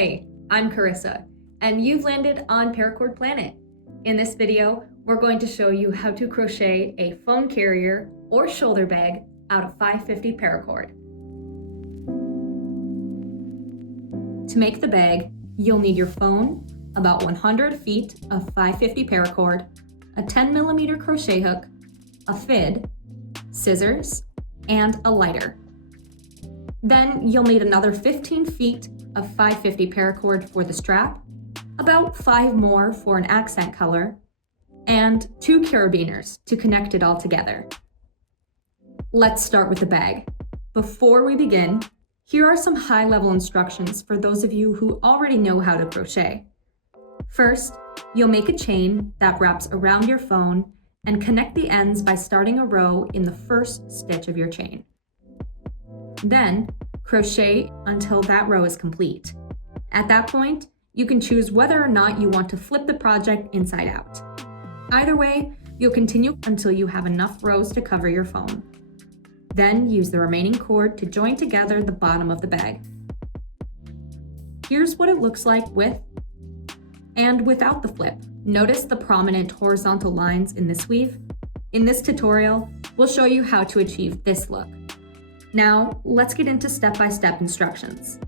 Hey, I'm Carissa, and you've landed on Paracord Planet. In this video, we're going to show you how to crochet a phone carrier or shoulder bag out of 550 paracord. To make the bag, you'll need your phone, about 100 feet of 550 paracord, a 10mm crochet hook, a fid, scissors, and a lighter. Then you'll need another 15 feet of 550 paracord for the strap, about 5 more for an accent color, and 2 carabiners to connect it all together. Let's start with the bag. Before we begin, here are some high-level instructions for those of you who already know how to crochet. First, you'll make a chain that wraps around your phone and connect the ends by starting a row in the first stitch of your chain. Then, crochet until that row is complete. At that point, you can choose whether or not you want to flip the project inside out. Either way, you'll continue until you have enough rows to cover your phone. Then use the remaining cord to join together the bottom of the bag. Here's what it looks like with and without the flip. Notice the prominent horizontal lines in this weave? In this tutorial, we'll show you how to achieve this look. Now, let's get into step-by-step instructions.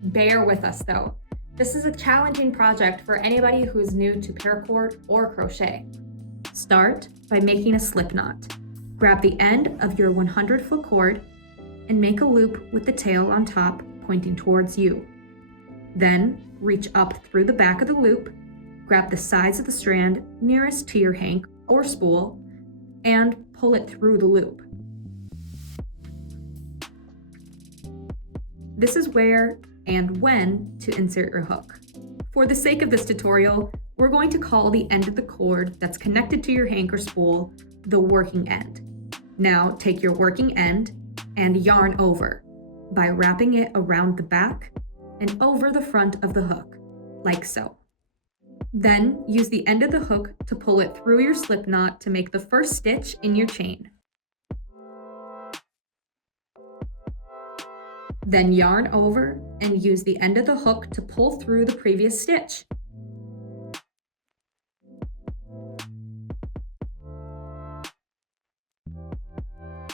Bear with us though. This is a challenging project for anybody who's new to paracord or crochet. Start by making a slip knot. Grab the end of your 100-foot cord and make a loop with the tail on top pointing towards you. Then reach up through the back of the loop, grab the sides of the strand nearest to your hank or spool, and pull it through the loop. This is where and when to insert your hook. For the sake of this tutorial, we're going to call the end of the cord that's connected to your hank or spool the working end. Now take your working end and yarn over by wrapping it around the back and over the front of the hook, like so. Then use the end of the hook to pull it through your slip knot to make the first stitch in your chain. Then yarn over and use the end of the hook to pull through the previous stitch.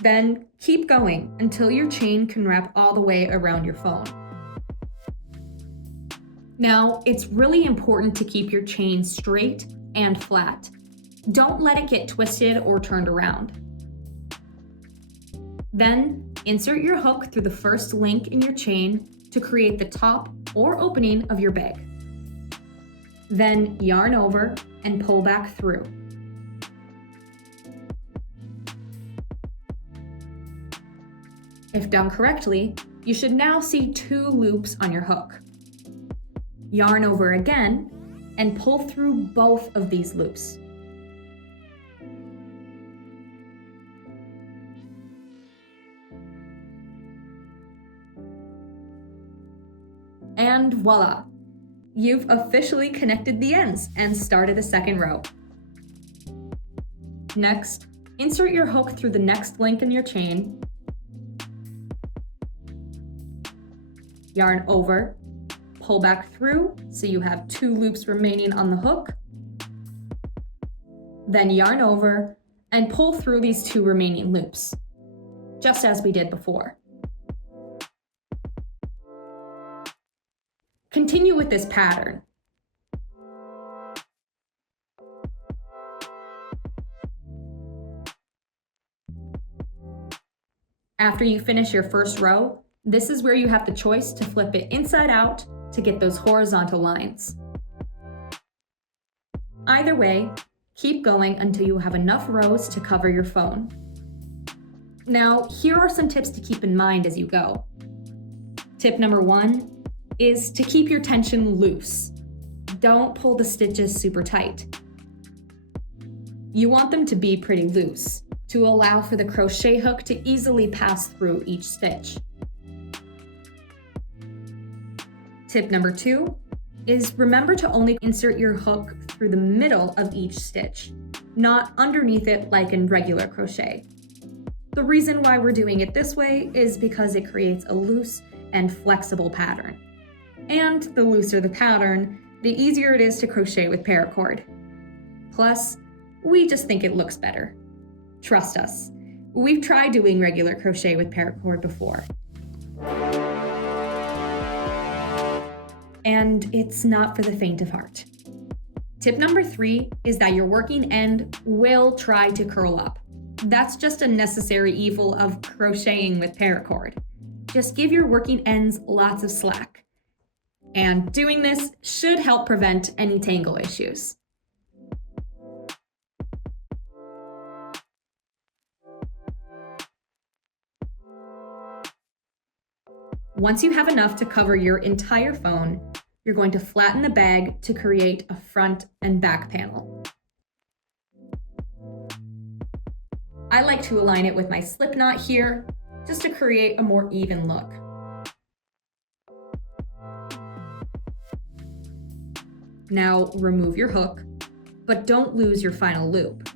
Then keep going until your chain can wrap all the way around your phone. Now, it's really important to keep your chain straight and flat. Don't let it get twisted or turned around. Then, insert your hook through the first link in your chain to create the top or opening of your bag. Then yarn over and pull back through. If done correctly, you should now see 2 loops on your hook. Yarn over again and pull through both of these loops. And voila! You've officially connected the ends and started a second row. Next, insert your hook through the next link in your chain, yarn over, pull back through so you have 2 loops remaining on the hook, then yarn over and pull through these 2 remaining loops, just as we did before. Continue with this pattern. After you finish your first row, this is where you have the choice to flip it inside out to get those horizontal lines. Either way, keep going until you have enough rows to cover your phone. Now, here are some tips to keep in mind as you go. Tip number 1 is to keep your tension loose. Don't pull the stitches super tight. You want them to be pretty loose to allow for the crochet hook to easily pass through each stitch. Tip number 2 is remember to only insert your hook through the middle of each stitch, not underneath it like in regular crochet. The reason why we're doing it this way is because it creates a loose and flexible pattern. And the looser the pattern, the easier it is to crochet with paracord. Plus, we just think it looks better. Trust us, we've tried doing regular crochet with paracord before. And it's not for the faint of heart. Tip number 3 is that your working end will try to curl up. That's just a necessary evil of crocheting with paracord. Just give your working ends lots of slack. And doing this should help prevent any tangle issues. Once you have enough to cover your entire phone, you're going to flatten the bag to create a front and back panel. I like to align it with my slip knot here, just to create a more even look. Now remove your hook, but don't lose your final loop.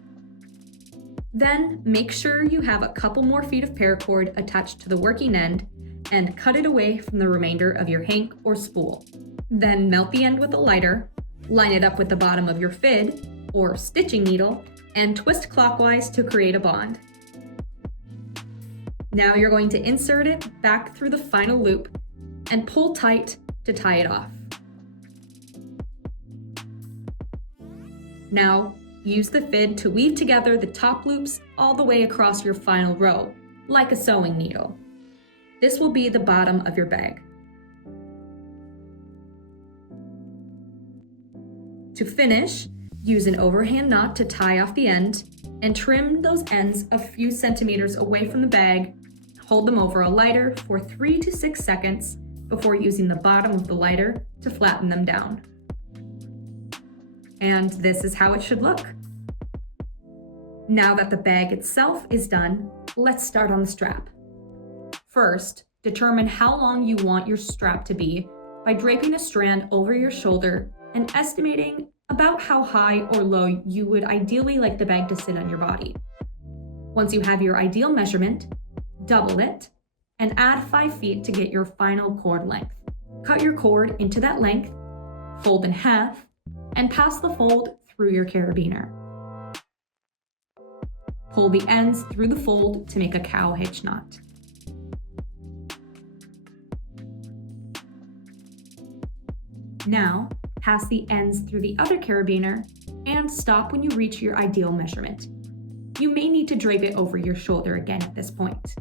Then make sure you have a couple more feet of paracord attached to the working end and cut it away from the remainder of your hank or spool. Then melt the end with a lighter, line it up with the bottom of your fid or stitching needle, and twist clockwise to create a bond. Now you're going to insert it back through the final loop and pull tight to tie it off. Now, use the fid to weave together the top loops all the way across your final row, like a sewing needle. This will be the bottom of your bag. To finish, use an overhand knot to tie off the end and trim those ends a few centimeters away from the bag. Hold them over a lighter for 3 to 6 seconds before using the bottom of the lighter to flatten them down. And this is how it should look. Now that the bag itself is done, let's start on the strap. First, determine how long you want your strap to be by draping a strand over your shoulder and estimating about how high or low you would ideally like the bag to sit on your body. Once you have your ideal measurement, double it and add 5 feet to get your final cord length. Cut your cord into that length, fold in half, and pass the fold through your carabiner. Pull the ends through the fold to make a cow hitch knot. Now, pass the ends through the other carabiner and stop when you reach your ideal measurement. You may need to drape it over your shoulder again at this point.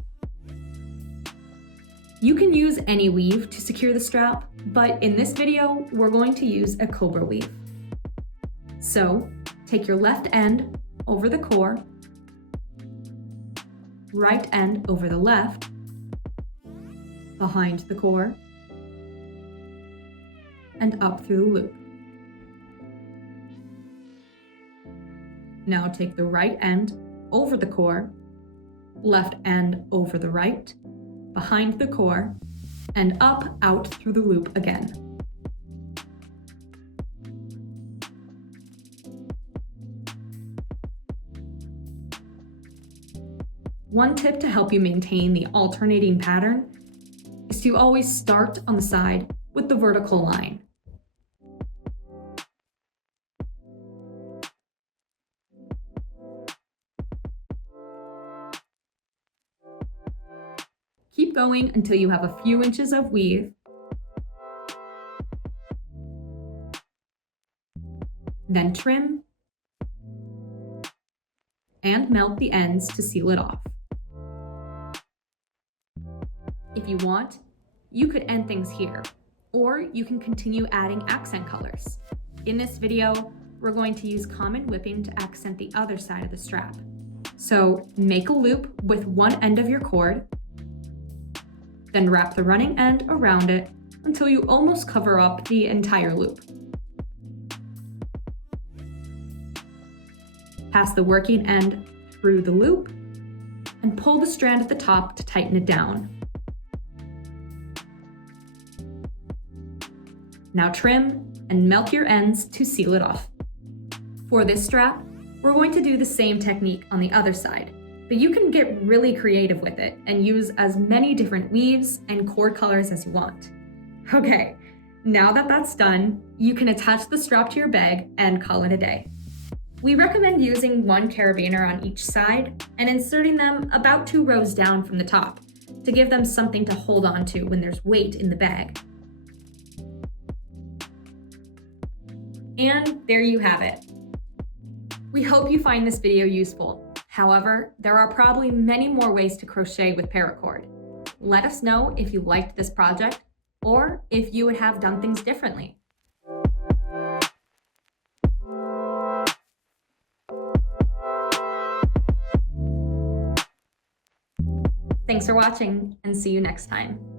You can use any weave to secure the strap, but in this video, we're going to use a cobra weave. So, take your left end over the core, right end over the left, behind the core, and up through the loop. Now take the right end over the core, left end over the right, behind the core, and up out through the loop again. One tip to help you maintain the alternating pattern is to always start on the side with the vertical line. Keep going until you have a few inches of weave. Then trim and melt the ends to seal it off. If you want, you could end things here, or you can continue adding accent colors. In this video, we're going to use common whipping to accent the other side of the strap. So make a loop with one end of your cord, then wrap the running end around it until you almost cover up the entire loop. Pass the working end through the loop and pull the strand at the top to tighten it down. Now trim and melt your ends to seal it off. For this strap, we're going to do the same technique on the other side, but you can get really creative with it and use as many different weaves and cord colors as you want. Okay, Now that that's done, you can attach the strap to your bag and call it a day. We recommend using one carabiner on each side and inserting them about 2 rows down from the top to give them something to hold on to when there's weight in the bag. And there you have it. We hope you find this video useful. However, there are probably many more ways to crochet with paracord. Let us know if you liked this project or if you would have done things differently. Thanks for watching, and see you next time.